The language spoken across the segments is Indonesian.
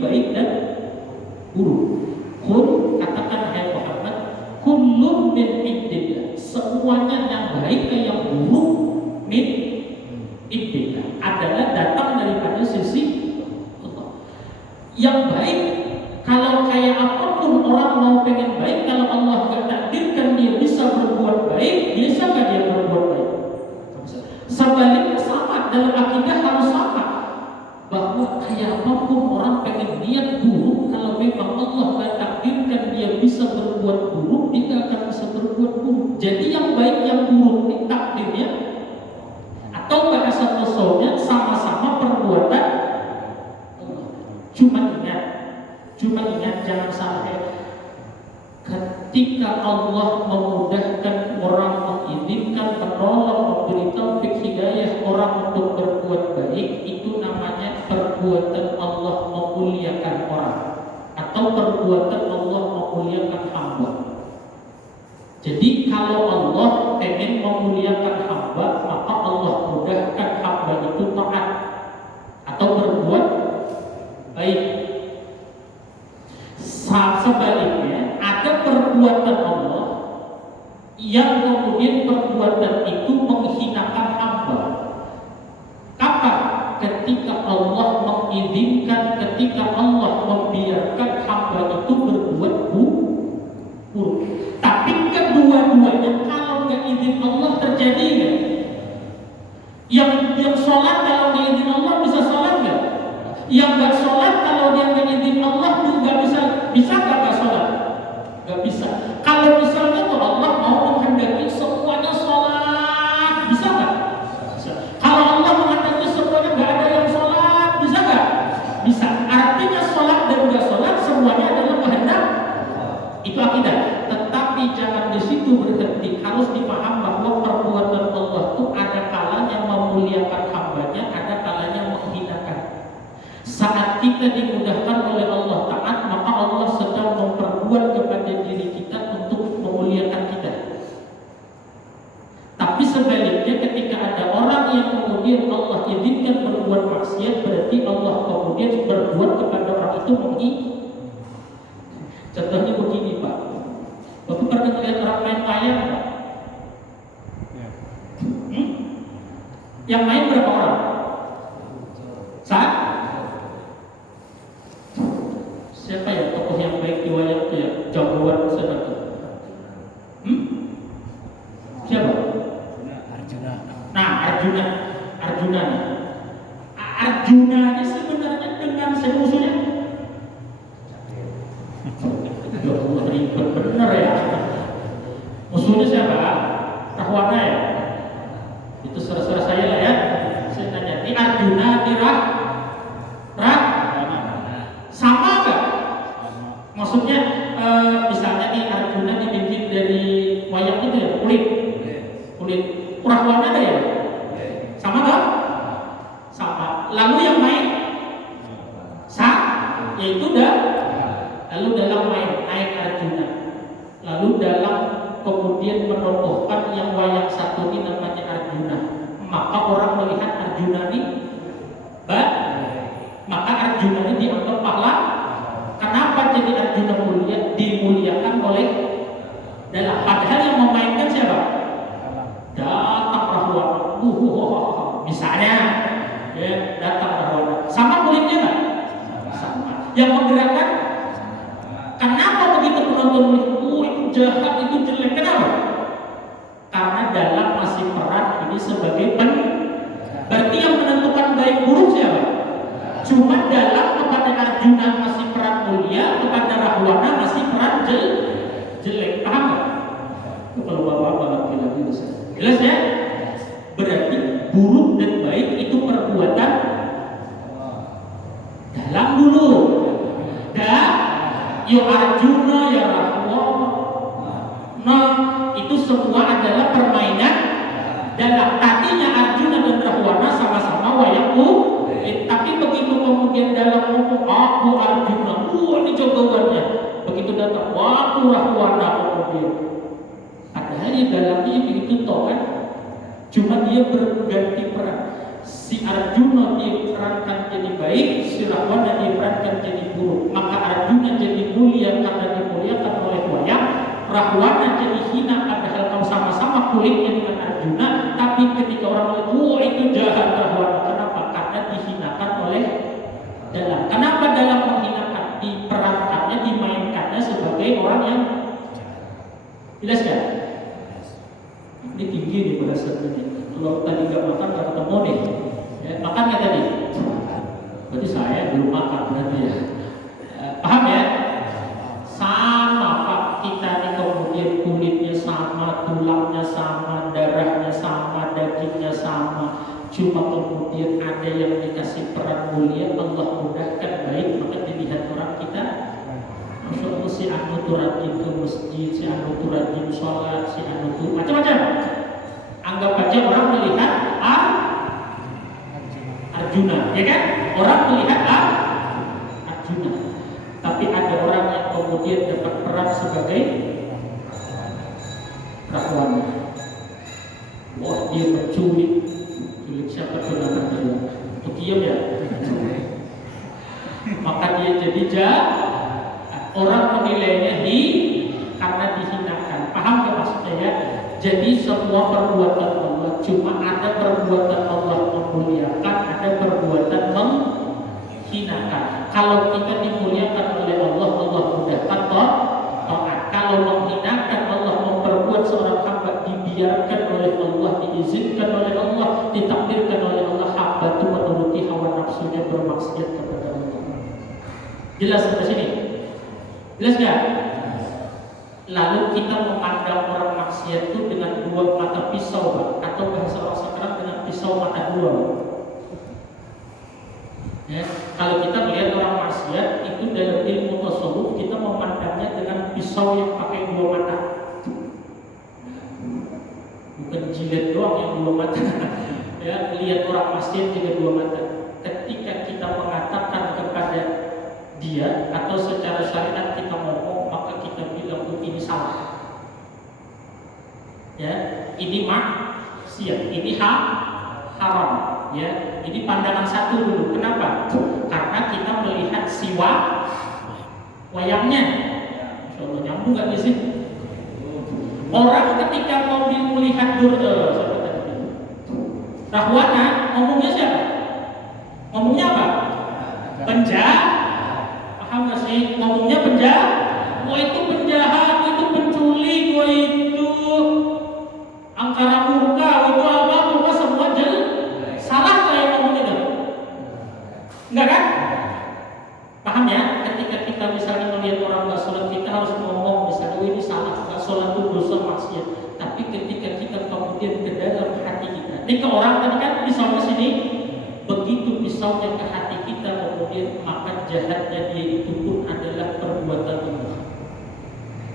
baik dan buruk. Qul, katakan hai Muhammad, kullun min indillah, semuanya yang baik dan yang buruk min indillah, adalah datang daripada sisi Allah. Yang baik, kalau kayak apapun orang mau pengen baik, kalau Allah gak takdirkan dia bisa berbuat baik, bisa gak dia berbuat baik? Sebaliknya sama, dalam akidah harus sama, bahwa kayak apapun orang pengen niat buruk, kalau memang Allah gak takdirkan dia bisa berbuat buruk, dia gak akan bisa berbuat buruk. Jadi yang baik yang buruk ini takdirnya, atau bahasa tasawufnya sama-sama perbuatan. Cuma ingat jangan sampai ketika Allah memudahkan orang, mengizinkan, menolong, memberi taufik hidayah orang untuk berbuat baik, itu namanya perbuatan Allah memuliakan orang, atau perbuatan Allah memuliakan hamba. Jadi kalau Allah ingin memuliakan hamba, maka Allah mudahkan hamba itu taat atau berbuat baik. Sebaliknya, ada perbuatan Allah yang kemudian perbuatan itu menghinakan hamba. Kapan? Ketika Allah mengizinkan, ketika Allah membiarkan hamba itu berbuat buruk. Tapi kedua-duanya kalau nggak izin Allah terjadi nggak? Yang sholat kalau nggak izin Allah bisa sholat nggak? Yang nggak sholat kalau dia nggak izin Allah nggak bisa nggak sholat? Nggak bisa. Kalau misalnya tuh Allah mau menghendaki semuanya sholat, bisa nggak? Bisa. Kalau Allah menghendaki semuanya nggak ada yang sholat, bisa nggak? Bisa. Artinya sholat dan nggak sholat semuanya adalah kehendak. Itu akidah. Tetapi jangan di situ berhenti. Harus dipaham bahwa perbuatan Allah itu ada kalanya memuliakan hambanya, ada kalanya menghinakan. Saat kita dimudahkan oleh Allah taat, maka Allah sedang memperbuat kepada diri kita untuk memuliakan kita. Tapi sebaliknya, ketika ada orang yang kemudian Allah izinkan berbuat maksiat, berarti Allah kemudian berbuat kepada orang itu Contohnya begini Pak, Bapak pernah melihat orang main wayang Pak? Yang main berapa orang? Saat? Siapa ya tokoh yang baik di wayang itu ya? Jagoan siapa itu? Siapa? Arjuna. Nah, Arjuna ini sebenarnya dengan musuhnya. Ribet bener ya. Musuhnya siapa? Rahwana ya? Itu saudara saya lah ya. Saya tanya, ini Arjuna, ini sama gak? Maksudnya misalnya nih Arjuna dibikin dari wayang itu ya, kulit. Rahwana ada ya? Sama gak? Sama. Lalu yang main? Yaitu lalu dalam main Arjuna, lalu dalam kemudian menokohkan yang wayang satu ini namanya Arjuna, maka orang melihat Arjuna ini maka Arjuna ini dianggap pahlawan. Kenapa jadi Arjuna dimuliakan oleh dalam, padahal yang memainkan siapa? Datang Rahwana, misalnya ya, datang Rahwana, sama kulitnya nggak? Sama. Yang menggerakkan, kenapa begitu penonton itu jahat, itu jelek? Kenapa? Karena dalam masih peran ini sebagai berarti yang menentukan baik buruk siapa? Cuma dalam kepada Arjuna masih peran mulia, kepada Rahwana masih peran jelek. Paham nggak? Kalau bapak lagi bisa. Jelas ya? Berarti buruk dan baik itu perbuatan dalam dulu. Ya Arjuna, ya Rahwana. Nah, itu semua adalah permainan dalam. Tadinya Arjuna dan Rahwana sama-sama wayang tapi begitu kemudian dalam ngomong aku Arjuna, ini jagoannya. Begitu datang aku Rahwana kemudian. Padahal di dalamnya begitu toh kan. Cuma dia berganti peran. Si Arjuna diperankan jadi baik, si Rahwana diperankan jadi buruk. kulitnya dengan Arjuna, tapi ketika orang melihat, wah itu jahat Rahwana. Kenapa? Karena dihinakan oleh dalam. Kenapa dalam menghinakan? Diperankannya, dimainkannya sebagai orang yang jelas kan? Ini tinggi nih bahasanya. Kalau tadi nggak makan nggak ketemu nih. Ya, makan nggak tadi? Berarti saya belum makan berarti ya. Paham ya? Sama Pak, kita nih kemudian kulitnya sama, tulangnya sama, darahnya sama, dagingnya sama. Cuma kemudian ada yang dikasih peran mulia, Allah mudahkan baik, maka dilihat orang kita. Masya Allah, si anu tuh rajin ke masjid, si anu tuh rajin sholat, si anu tuh macam-macam. Anggap aja orang melihat Arjuna, ya kan? Orang melihat Arjuna. Tapi ada orang yang kemudian dapat peran sebagai Rahwana. Wah, dia menculik siapa tuh namanya? Untuk diam ya. Maka dia jadi orang menilainya karena dihinakan. Paham gak maksudnya ya? Jadi semua perbuatan Allah, cuma ada perbuatan Allah memuliakan, ada perbuatan menghinakan. Kalau kita dimuliakan oleh Allah, Allah mudahkan taat. Kalau menghinakan Allah, memperbuat seorang hamba dibiarkan oleh Allah, diizinkan oleh Allah, ditakdirkan oleh Allah, hamba itu menuruti hawa nafsunya, bermaksiat kepada Allah. Jelas sampai sini? Jelas gak? Lalu kita memandang orang maksiat itu dengan dua mata pisau, atau bahasa orang sekarang dengan pisau mata dua. Ya, kalau kita melihat orang maksiat itu dalam ilmu tasawuf, kita memandangnya dengan pisau yang pakai dua mata. Bukan jilat doang yang dua mata. Ya, lihat orang maksiat juga dua mata. Ketika kita mengatakan kepada dia atau secara syariat kita ngomong, maka kita bilang ini salah. Ya, ini maksiat, ini haram. Ya, ini pandangan satu dulu. Kenapa? Karena kita melihat siwa wayangnya. Insya Allah nyambung nggak di sini? Orang ketika mau melihat Rahwana, ngomongnya siapa? Ngomongnya apa? Penjahat. Paham nggak sih? Ngomongnya penjahat. Wah itu penjahat, itu penculik, wah itu angkara murka, itu apa? Murka semua salah nggak yang ngomong itu? Enggak kan? Paham ya? Ketika kita misalnya melihat orang nggak sholat, kita harus ngomong misalnya ini salah, nggak sholat itu dosa maksiat. Tapi ketika kita kemudian ke dalam hati kita, ini ke orang tadi kan pisaunya sini, begitu pisaunya ke hati kita, kemudian maka jahatnya dia itu pun adalah perbuatan Allah.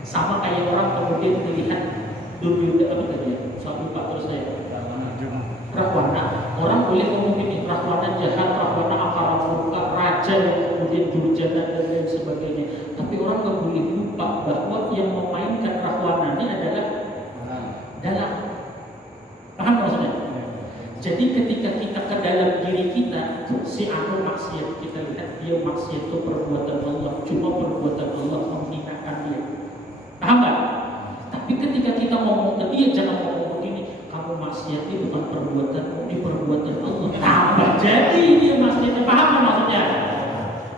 Sama kayak orang kemudian melihat dunia apa tadi ya? Suatu pak terus saya. Rahwana, orang boleh ngomong ini Rahwana jahat, Rahwana akar murka, raja yang kemudian durjana dan lain sebagainya. Tapi orang nggak boleh lupa bahwa yang memainkan Rahwana ini adalah dalam. Paham maksudnya? Jadi ketika kita ke dalam diri kita, si anu maksiat, kita lihat dia maksiat itu perbuatan Allah, cuma perbuatan Allah menghinakan dia. Paham nggak? Tapi ketika kita ngomong ke dia, jangan ngomong begini, kamu maksiat itu bukan perbuatanmu, ini perbuatan Allah. Tambah jadi dia maksiat. Paham nggak maksudnya?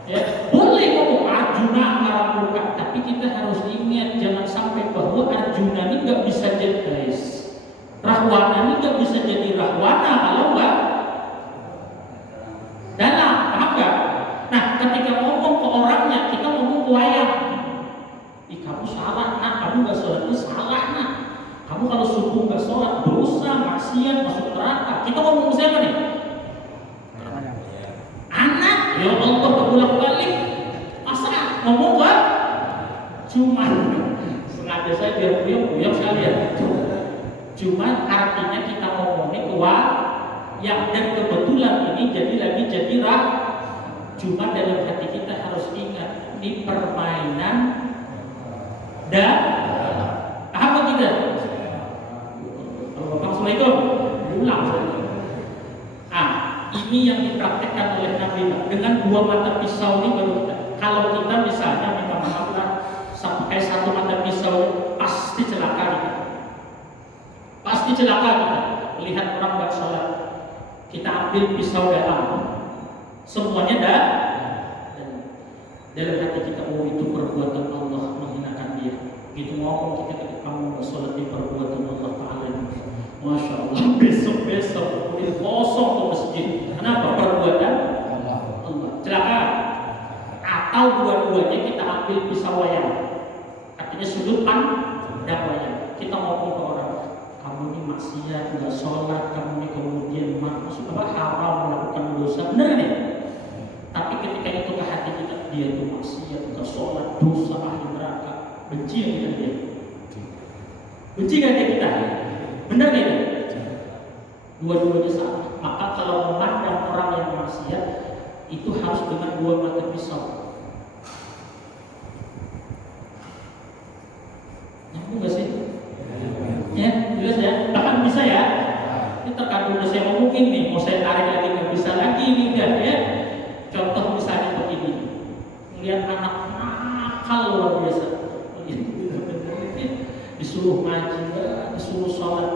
Ya, boleh ngomong Arjuna akar murka, tapi kita harus ingat jangan sampai bahwa Arjuna ini nggak bisa jadi guys. Rahwana ini nggak bisa jadi Rahwana kalau nggak dalam. Paham nggak? Nah, ketika ngomong ke orangnya, kita ngomong ke wayang. Kamu salah, nah kamu nggak sholat itu salah, nah kamu kalau subuh nggak sholat dosa, maksiat, masuk neraka. Kita ngomong siapa nih? Anak, ya Allah berulang balik. Masa ngomong ke? Cuman sengaja saya biar buyang sekalian. Cuman artinya kita ngomongnya ke yang dan kebetulan ini jadi cuma dalam hati kita harus ingat ini permainan dan apa kita? Assalamualaikum. Ulang. Ini yang dipraktekkan oleh Nabi dengan dua mata pisau ini baru kita. Kalau kita misalnya minta maaf sampai satu mata pisau pasti celaka gitu. Pasti celaka kita melihat orang nggak sholat, kita ambil pisau dalam, semuanya dah dalam hati kita, oh itu perbuatan Allah, menghinakan dia. Gitu ngomong kita, kamu nggak sholat di perbuatan Allah Taala. Masya Allah, besok kosong ke masjid. Kenapa? Perbuatan Allah. Celaka. Atau dua-duanya kita ambil pisau wayang, artinya sudut pandang wayang. Kita ngomong ke orang, kamu ini maksiat, nggak sholat, kamu ini kemudian maksud apa haram, melakukan dosa, benar nih. Tapi ketika itu ke hati kita, dia itu maksiat, nggak sholat, dosa, ahli neraka, benci dengan dia. Benci kan dia kita? Benar nih. Dua-duanya sama. Maka kalau memandang orang yang maksiat itu harus dengan dua mata pisau. Nyambung nggak sih? Ya, jelas ya. Bahkan bisa ya. Ini terkadang udah saya ngomongin nih, mau saya tarik lagi nggak bisa lagi nih kan ya. Contoh misalnya begini, melihat anak nakal luar biasa, disuruh ngaji, disuruh sholat.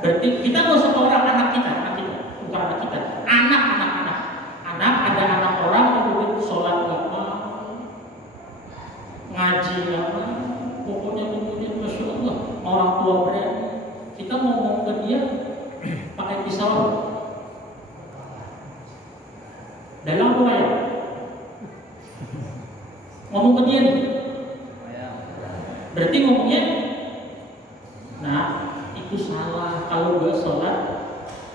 Berarti kita nggak usah ke orang anak kita, bukan anak kita, anak ada anak orang kemudian sholat nggak mau, ngaji nggak mau, pokoknya masya Allah, orang tua berani. Kita ngomong ke dia pakai pisau dalam apa ya? Ngomong ke dia nih, berarti ngomongnya, nah itu salah. Kalau gak sholat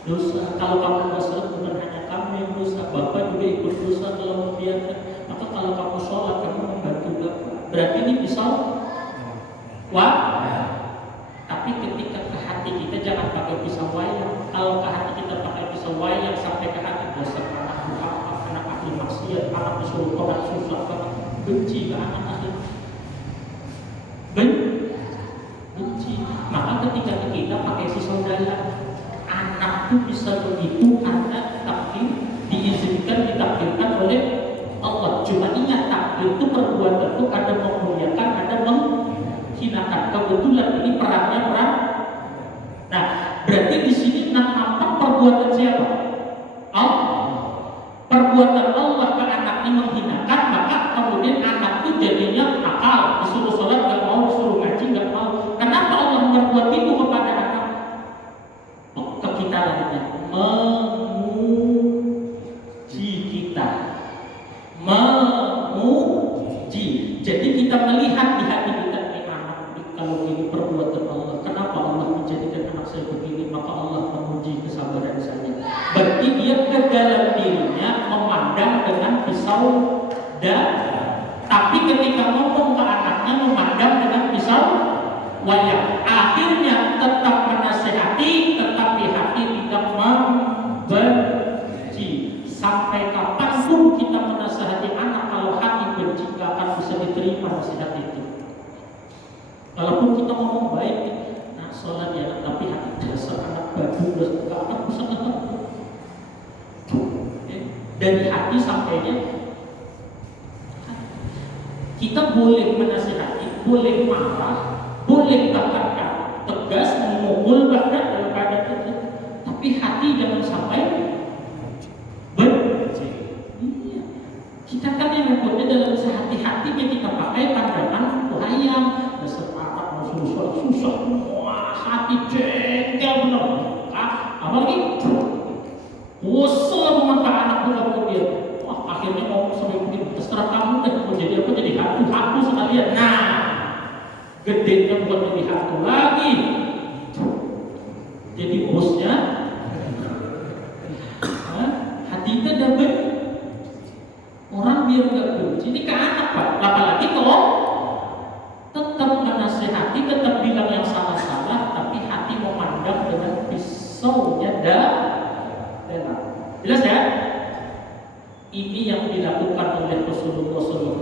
dosa, kalau kamu gak sholat bukan hanya kamu yang dosa, bapak juga ikut dosa kalau membiarkan. Maka kalau kamu sholat kamu membantu bapak, berarti ini pisau wah. Tapi ketika ke hati kita jangan pakai pisau wayang. Kalau ke hati kita pakai pisau wayang sampai ke hati, dasar anak durhaka, anak ahli maksiat, anak disuruh sholat susah banget, benci ke anak ahli benci. Maka ketika kita pakai pisau dalam, anak itu bisa begitu karena takdir diizinkan, ditakdirkan oleh Allah. Cuma ingat, takdir itu perbuatan itu ada memuliakan, ada menghinakan. Kebetulan ini perannya perang. Nah, berarti di sini nampak perbuatan siapa? Allah. Perbuatan Allah ke anak ini menghinakan, maka kemudian anak itu jadinya nakal, disuruh sholat nggak mau, disuruh ngaji nggak mau. Kenapa Allah berbuat itu kepada anak? Ke kita lagi, memuji kita, memuji. Jadi kita melihat di hati kita, anak kalau ini perbuatan Allah, kenapa Allah menjadikan anak saya begini? Maka Allah memuji kesabaran saya. Berarti dia ke dalam dirinya memandang dengan pisau dan, tapi ketika ngomong ke anaknya memandang dengan pisau wayang. Akhirnya tetap menasehati, tetapi hati tidak membenci. Sampai kapanpun kita menasehati anak, kalau hati benci gak akan bisa diterima nasihat itu. Walaupun kita ngomong baik, nah sholat ya, tapi hati dasar anak badu gak akan bisa ngerti. Dari hati sampainya, kita boleh menasihati, boleh marah, boleh bahkan tegas, memukul bahkan dalam keadaan itu, tapi hati jangan sampai benci. Iya. Kita kan yang repotnya dalam sehati-hatinya kita pakai pandangan wayang, dasar anak susah, wah hati jengkel benar. Apalagi bosan memantah anak bukan dia. Wah akhirnya mau sampai mungkin terserah kamu deh, mau jadi apa, jadi hantu sekalian. Nah, gedenya bukan jadi hantu lagi, jadi bosnya. Hati kita dapat orang biar nggak benci. Ini ke anak Pak, apalagi kalau tetap menasehati, tetap bilang yang salah-salah, tapi hati memandang dengan pisaunya dalam. Jelas ya? Ini yang dilakukan oleh Rasulullah SAW.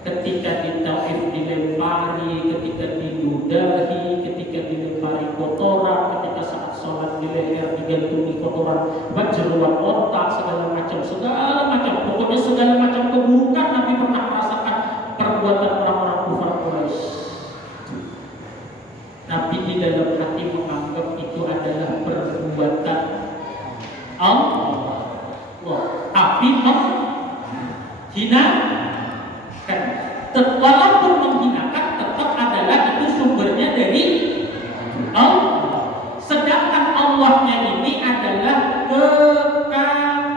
Ketika ditaif dilempari, ketika diludahi, ketika dilempari kotoran, ketika saat sholat di leher digantungi kotoran, jeruan otak, segala macam, pokoknya segala macam keburukan Nabi pernah merasakan perbuatan orang-orang kufar Quraisy. dalam hati menganggap itu adalah perbuatan Allah, tapi menghinakan. Walaupun menghinakan, tetap adalah itu sumbernya dari Allah. Sedangkan Allahnya ini adalah kekasih.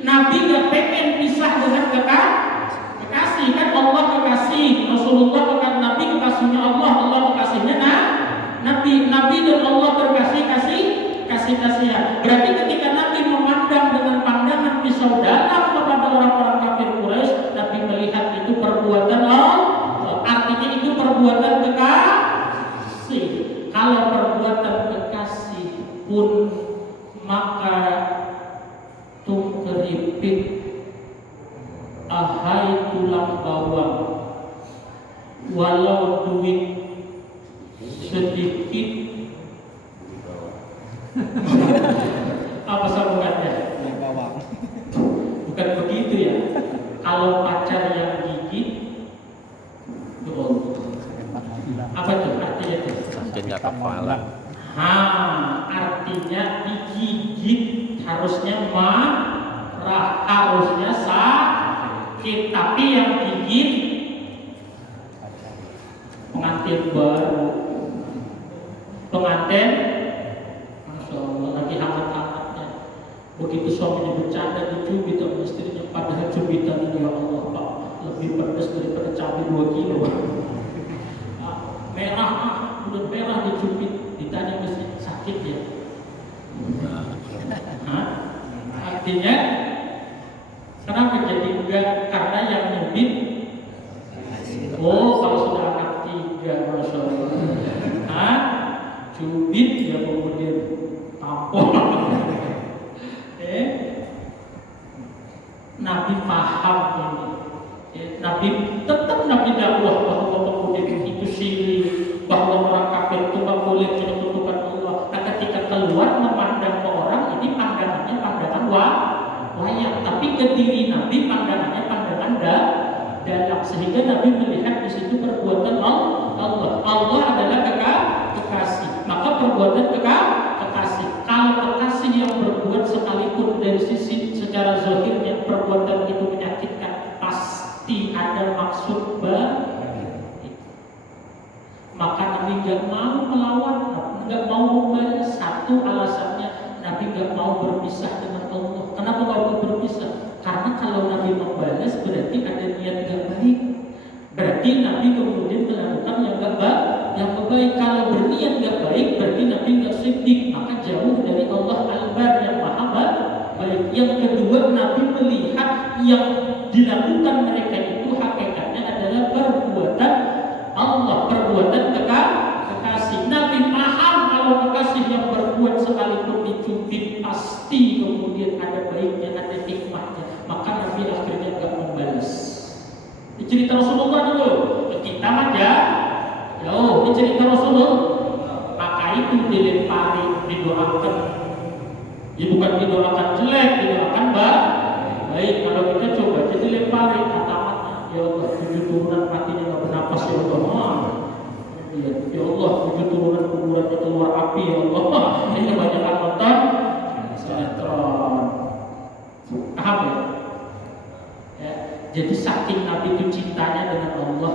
Nabi gak pengen pisah dengan kekasih, kan Allah kekasih, Rasulullah kekasih, Nabi kekasihnya Allah, Allah kekasihnya Nabi dan Allah kasihan. Berarti ketika Nabi memandang dengan pandangan pisau dalam kepada orang-orang kafir Quraisy, Nabi melihat itu perbuatan Allah, artinya itu perbuatan kekasih. Kalau perbuatan kekasih pun maka keripik, ahai tulang bawang, walau duit sedikit. Apa sambungannya? Bukan begitu ya. Kalau pacar yang gigit, apa tuh artinya tuh? Artinya kepala. Artinya digigit harusnya marah, harusnya sakit, tapi yang gigit pengantin baru, pengantin, Masya Allah, lagi hangat-hangatnya. Begitu suaminya bercanda dicubit sama istrinya, padahal cubitan ini ya Allah Pak, lebih pedas daripada cabai 2 kilo. Merah, udah merah dicubit, ditanya mesti sakit ya. Artinya kenapa jadi enggak? Karena yang nyubit, kalau sudah anak 3, Masya Allah, cubit ya kemudian tampol. Nabi paham ini. Nabi dakwah bahwa kemudian itu syirik, bahwa orang kafir itu nggak boleh menyekutukan Allah. Nah, ketika keluar memandang ke orang, ini pandangannya pandangan wayang, tapi ke diri Nabi pandangannya pandangan dalam, sehingga Nabi melihat di situ perbuatan Allah. Allah adalah kekasih, maka perbuatan kekasih. Kalau kekasih yang berbuat sekalipun dari sisi secara zahirnya perbuatan itu menyakitkan, pasti ada maksud baik. Maka Nabi gak mau melawan, gak mau membalas. Satu alasannya Nabi gak mau berpisah dengan Allah. Kenapa gak mau berpisah? Karena kalau Nabi membalas berarti ada niat gak baik. Berarti Nabi kemudian melakukan yang gak baik. Kalau berniat gak baik berarti Nabi gak siddiq, maka jauh dari Allah Al-Bar yang maha baik. Yang kedua, Nabi melihat yang dilakukan mereka itu hakikatnya adalah perbuatan Allah, perbuatan kekasih. Nabi paham kalau kekasih yang berbuat sekalipun dicubit pasti kemudian ada baiknya, ada hikmahnya. Maka Nabi akhirnya gak membalas. Ini cerita Rasulullah dulu. Kita aja, ini cerita Rasulullah. Maka itu dilempari, didoakan. Ya bukan didoakan jelek, didoakan baik. Kalau kita coba jadi lempari kata-kata, ya Allah 7 turunan matinya nggak bernapas ya Allah. Ya Allah 7 turunan kuburannya keluar api ya Allah. Ini kebanyakan nonton sinetron. Paham ya? Jadi saking Nabi itu cintanya dengan Allah,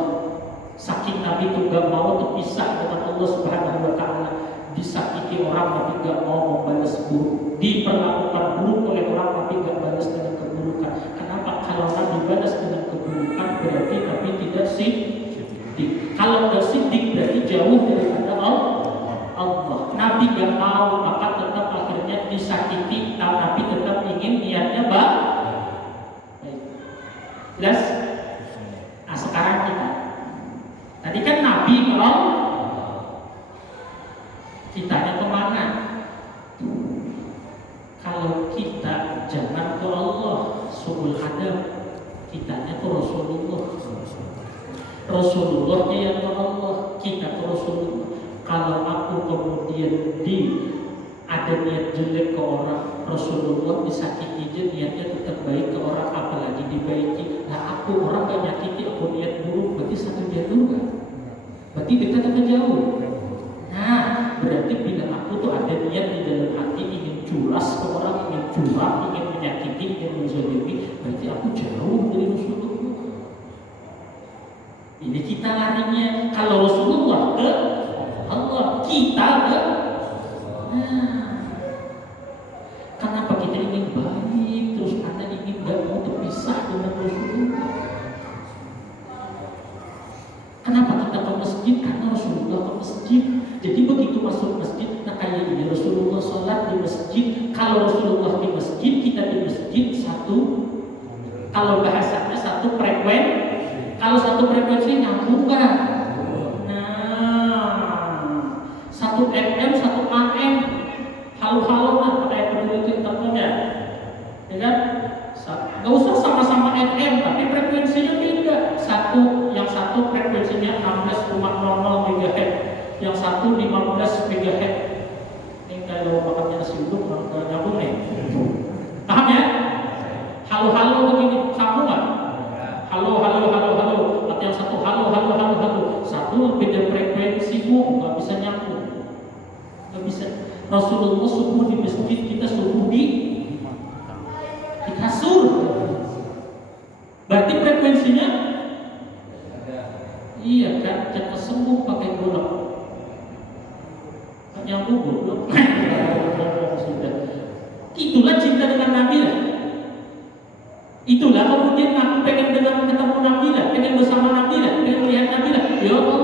saking Nabi itu gak mau terpisah dengan Allah Subhanahu wa Ta'ala. Disakiti orang tapi gak mau membalas buruk, diperlakukan buruk oleh orang tapi gak balas dengan keburukan. Kenapa? Kalau Nabi balas dengan keburukan berarti Nabi tidak siddiq. Kalau tidak siddiq berarti jauh daripada Allah. Nabi gak mau, maka tetap akhirnya disakiti. Nabi tetap ingin niatnya baik. Jelas? Nah sekarang kita, tadi kan Nabi kalau kitanya kemana? Kalau kita jangan ke Allah, subul hadam, kitanya ke Rasulullah. Rasulullahnya yang ke Allah, kita ke Rasulullah. Kalau aku kemudian ada niat jelek ke orang, Rasulullah disakiti aja niatnya tetap baik ke orang, apalagi dibaiki. Nah aku orang gak nyakiti, aku niat buruk, berarti satu jalur kan? Berarti dekat atau jauh? berarti bila aku tuh ada niat di dalam hati ingin culas ke orang, ingin curang, ingin menyakiti, ingin menzalimi, berarti aku jauh dari Rasulullah. Ini kita larinya. Kalau Rasulullah ke Allah, kita ke kenapa kita ingin baik terus Anda ingin gak mau terpisah dengan Rasulullah? Kenapa kita ke masjid? Karena Rasulullah ke masjid. Jadi begitu masuk masjid, nah kayak ini Rasulullah sholat di masjid. Kalau Rasulullah di masjid, kita di masjid satu. Kalau bahasanya satu frekuensi. Kalau satu frekuensi nyambung kan? Nah, satu FM, satu AM. Halo-halo lah pakai peduli internet, ya kan? Gak usah sama-sama FM, tapi frekuensinya beda. Yang satu frekuensinya 16,00 MHz, yang satu 15 MHz. Ini kalau makannya nasi uduk nggak nyambung nih. Paham ya? Halo-halo begini, sambung nggak? Halo. Atau yang satu halo. Satu beda frekuensimu, nggak bisa nyambung. Nggak bisa. Rasulullah subuh di masjid, kita subuh di kasur. Berarti frekuensinya iya kan, jangan sembuh pakai bola. Nyambung bodoh. Itulah cinta dengan Nabi lah. Itulah kemudian aku pengen dengan ketemu Nabi lah, pengen bersama Nabi lah, pengen melihat Nabi lah. Ya Allah,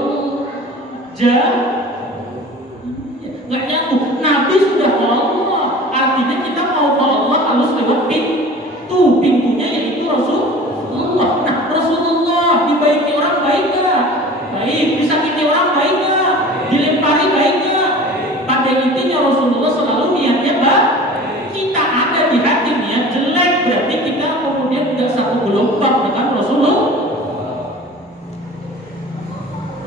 nggak nyambung. Nabi sudah Allah, artinya kita mau ke Allah harus lewat pintunya yaitu Rasulullah. Nah, Rasulullah dibaiki orang baik nggak? Baik. Disakiti orang baik nggak? Dilempari baik nggak? Pada intinya Rasulullah selalu niatnya baik. Kita ada di hati niat jelek, berarti kita kemudian tidak satu gelombang dengan Rasulullah.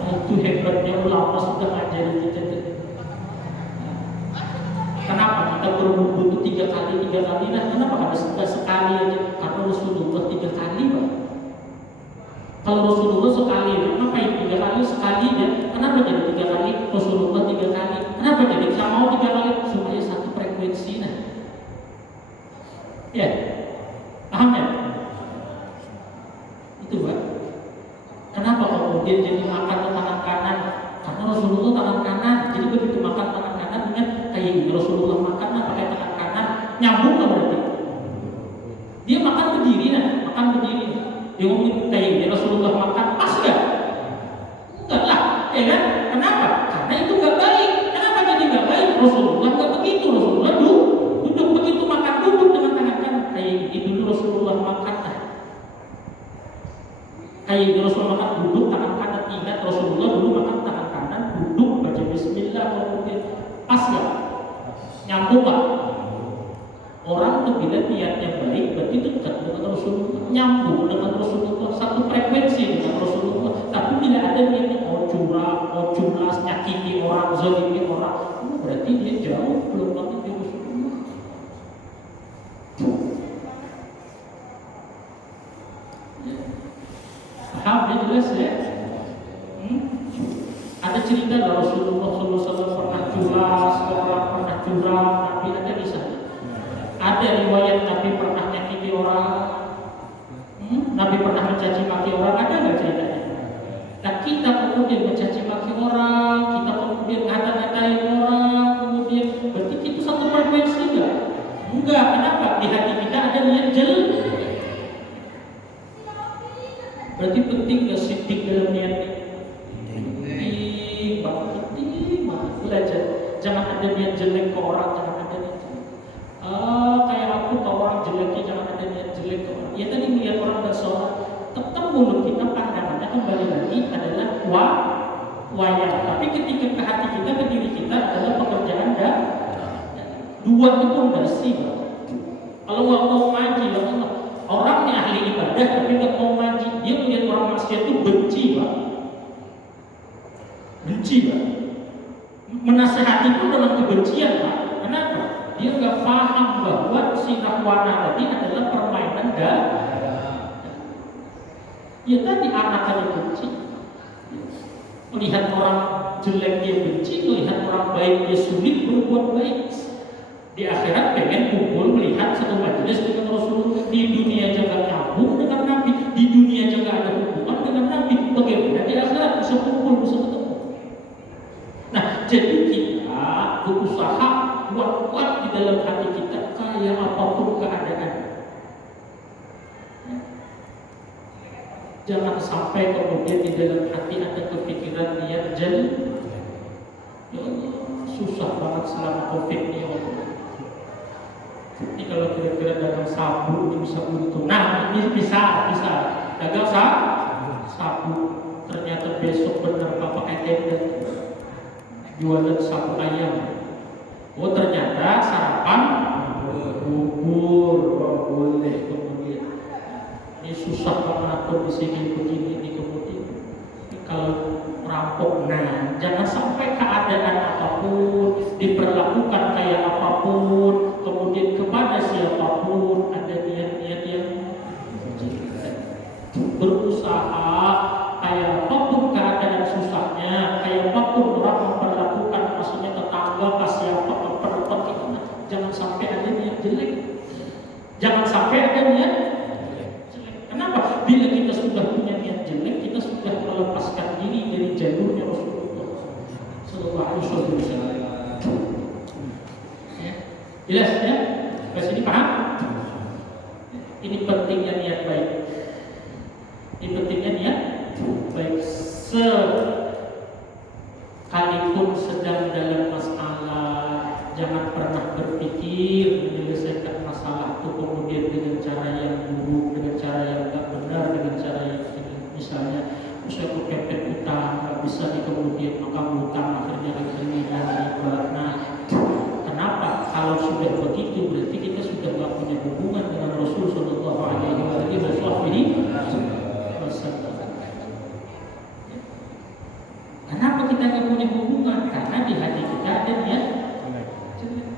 Nah, itu hebatnya ulama sudah ngajari kita. Kenapa kita berwudu 3 kali? Nah, kenapa harus sekali aja? Karena Rasulullah 3 kali, Pak. Kalau Rasulullah sekali, kenapa yang 3 kali sekalinya? Kenapa jadi 3 kali? Rasulullah 3 kali. Kenapa jadi saya mau 3 kali? Supaya satu frekuensi. Nah, ya, paham ya? Itu, Pak. Kenapa kemudian jadi makan tangan kanan? Karena Rasulullah tangan kanan. Jadi begitu makan tangan kanan dengan kayak ini Rasulullah makan pakai tangan kanan, nyambung nggak berarti? Dia makan berdiri. Dia ngomong kayak ini Rasulullah makan pas nggak? Enggak lah, ya kan? Kenapa? Karena itu nggak baik. Kenapa jadi nggak baik? Rasulullah nggak begitu. Rasulullah duduk begitu makan duduk dengan tangan kanan. Kayak ini dulu Rasulullah makan. Kayak ini Rasulullah makan duduk tangan kanan. Ingat Rasulullah dulu makan tangan kanan duduk baca Bismillah kemudian pas nggak? Nyambung nggak? Orang tuh bila niatnya baik berarti dekat dengan Rasulullah, nyambung dengan Rasulullah, satu frekuensi dengan Rasulullah. Tapi bila ada niatnya mau curang, mau culas, nyakiti orang, zalimi orang, berarti dia jauh belum banget di Rasulullah. Paham ya, jelas ya? Ada cerita dari Rasulullah SAW pernah culas, orang pernah curang, Nabi ada di sana. Ada riwayat Nabi pernah nyakiti orang, Nabi pernah mencaci maki orang, ada nggak ceritanya? Nah, kita kemudian mencaci maki orang, kita kemudian ngata-ngatain orang, kemudian berarti itu satu frekuensi nggak? Enggak, kenapa? Di hati kita ada niat jelek. Berarti penting nggak sidik dalam niatnya? Penting banget belajar. Jangan ada niat jelek ke orang, jangan ada niat jelek. Kayak aku ke orang jeleknya, jangan ada niat jelek ke orang. Ya tadi melihat orang dan sholat, tetap mulut kita pandangannya kembali lagi adalah wayang. Tapi ketika ke hati kita, ke diri kita adalah pekerjaan dan dua itu fondasi. Kalau nggak mau ngaji, orangnya ahli ibadah tapi nggak mau ngaji, dia melihat orang maksiat itu benci, Pak. Menasehati pun dengan kebencian, Pak. Kenapa? Dia nggak paham bahwa si nahwana tadi adalah permainan dan ya tadi anak tadi benci. Melihat orang jelek dia benci, melihat orang baik dia sulit berbuat baik. Di akhirat pengen kumpul melihat satu majelis dengan Rasulullah. Di dunia juga nyambung dengan Nabi, di dunia juga ada hubungan dengan Nabi. Bagaimana di akhirat bisa kumpul, bisa ketemu? Nah, jadi kita berusaha kuat-kuat di dalam hati kita, kayak apapun keadaan. Jangan sampai kemudian di dalam hati ada kepikiran niat jelek. Ya Allah, susah banget selama COVID ini, ya Allah. Ini kalau kira-kira dagang sabun ini bisa untung. Nah, ini bisa dagang sabun. Ternyata besok benar Bapak attendant jualan sabun ayam. Oh, ternyata sarapan bubur. Oh, boleh kemudian. Ini susah banget kondisi begini ini kemudian. Kalau merampok, nah jangan sampai keadaan apapun diperlakukan kayak apapun, kemudian kepada siapapun ada niat-niat yang berusaha kayak apapun keadaan susahnya, kayak apapun orang memperlakukan, maksudnya tetangga kasih apa perempuan kita, jangan sampai ada niat jelek, jangan sampai ada niat jelek. Kenapa? Bila kita sudah punya niat jelek, kita sudah melepaskan diri dari jalurnya Rasulullah Sallallahu Alaihi Wasallam. Ya, jelas ya? Sampai sini paham? Ini pentingnya niat baik. Ini pentingnya niat baik. Sekalipun sedang dalam masalah, jangan pernah berpikir menyelesaikan masalah itu kemudian dengan cara yang buruk, dengan cara yang tidak benar, dengan cara yang misalnya saya kepepet utang, nggak bisa di kemudian maka utang akhirnya akhirnya riba. Nah, kenapa? Kalau sudah begitu berarti kita sudah tidak punya hubungan dengan Rasul Sallallahu Alaihi Wasallam. Kenapa kita nggak punya hubungan? Karena di hati kita ada niat.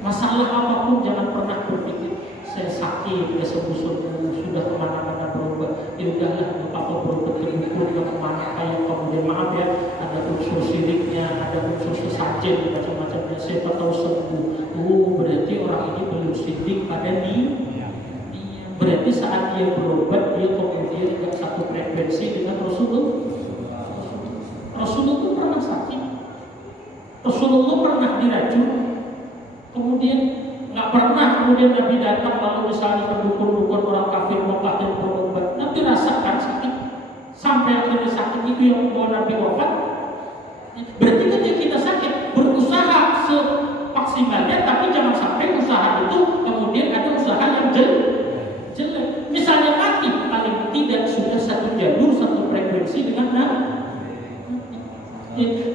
Masalah apapun jangan pernah berpikir saya sakit, ya sembuh-sembuh, sudah kemana-mana berobat. Ya udahlah, apa berobat terukur ke kemana kayak kemudian maaf ya, ada unsur siriknya, ada unsur sesajen, macam-macamnya. Siapa tahu sembuh. Berarti orang ini belum sidik pada berarti saat dia berobat dia kemudian tidak satu frekuensi dengan Rasulullah. Rasulullah pernah sakit, Rasulullah pernah diracun, kemudian nggak pernah kemudian Nabi datang lalu misalnya ke dukun-dukun orang kafir Mekah dan berobat. Nabi rasakan sakit sampai akhirnya sakit itu yang membawa Nabi wafat. Berarti ketika kita sakit berusaha semaksimalnya, tapi jangan sampai usaha itu kemudian ada usaha yang jelek. Misalnya mati, paling tidak sudah satu jalur, satu frekuensi dengan Nabi.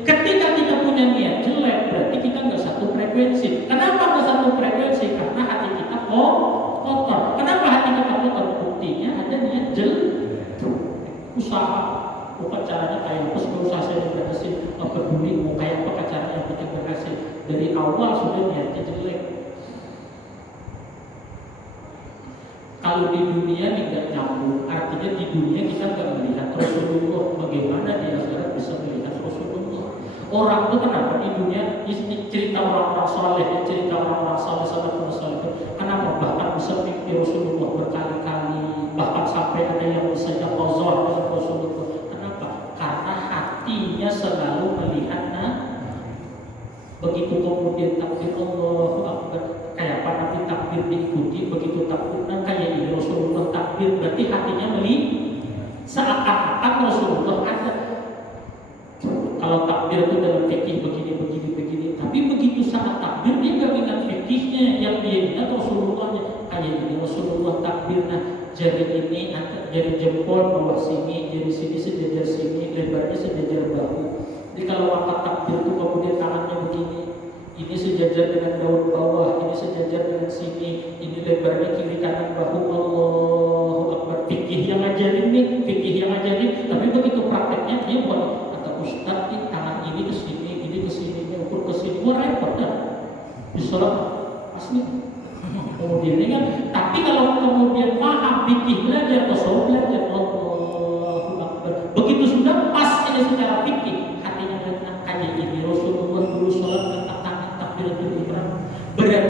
Ketika kita punya niat jelek, berarti kita nggak satu frekuensi. Kenapa nggak satu frekuensi? Karena hati kita kotor. Kenapa hati kita kotor? Buktinya ada niat jelek. Usaha, bukan caranya kayak apa? Usaha saya berhasil, nggak peduli mau kayak apa caranya kita berhasil. Dari awal sudah niatnya jelek. Kalau di dunia tidak nyambung, artinya di dunia kita nggak melihat Rasulullah. Bagaimana di akhirat bisa melihat Rasulullah? Orang itu kenapa di dunia cerita orang-orang soleh, cerita orang-orang soleh sama soleh itu kenapa bahkan bisa mimpi Rasulullah berkali-kali, bahkan sampai ada yang bisa jatuh dengan Rasulullah. Kenapa? Karena hatinya selalu melihat begitu kemudian takbir Allahu Akbar, kayak apa nanti takbir diikuti, begitu takbirnya kayak ini Rasulullah takbir, berarti hatinya seakan-akan Rasulullah ada. Kalau takbir itu dalam fikih begini, tapi begitu saat takbir dia nggak ingat fikihnya, yang dia ingat Rasulullahnya. Kayak ini Rasulullah takbirnya jari ini, jari jempol bawah sini, jari sini sejajar sini, lebarnya sejajar bahu. Jadi kalau angkat takbir itu kemudian tangannya begini, ini sejajar dengan daun bawah, ini sejajar dengan sini, ini lebarnya kiri kanan bahu. Allahu Akbar. Fikih yang ngajarin nih, tapi begitu prakteknya dia buat kata Ustaz ini tangan ini ke sini, ukur ke sini, wah repot dah. Disolat asli. Kemudian ini kan, tapi kalau kemudian paham fikih belajar, tasawuf belajar, Allahu Akbar. Begitu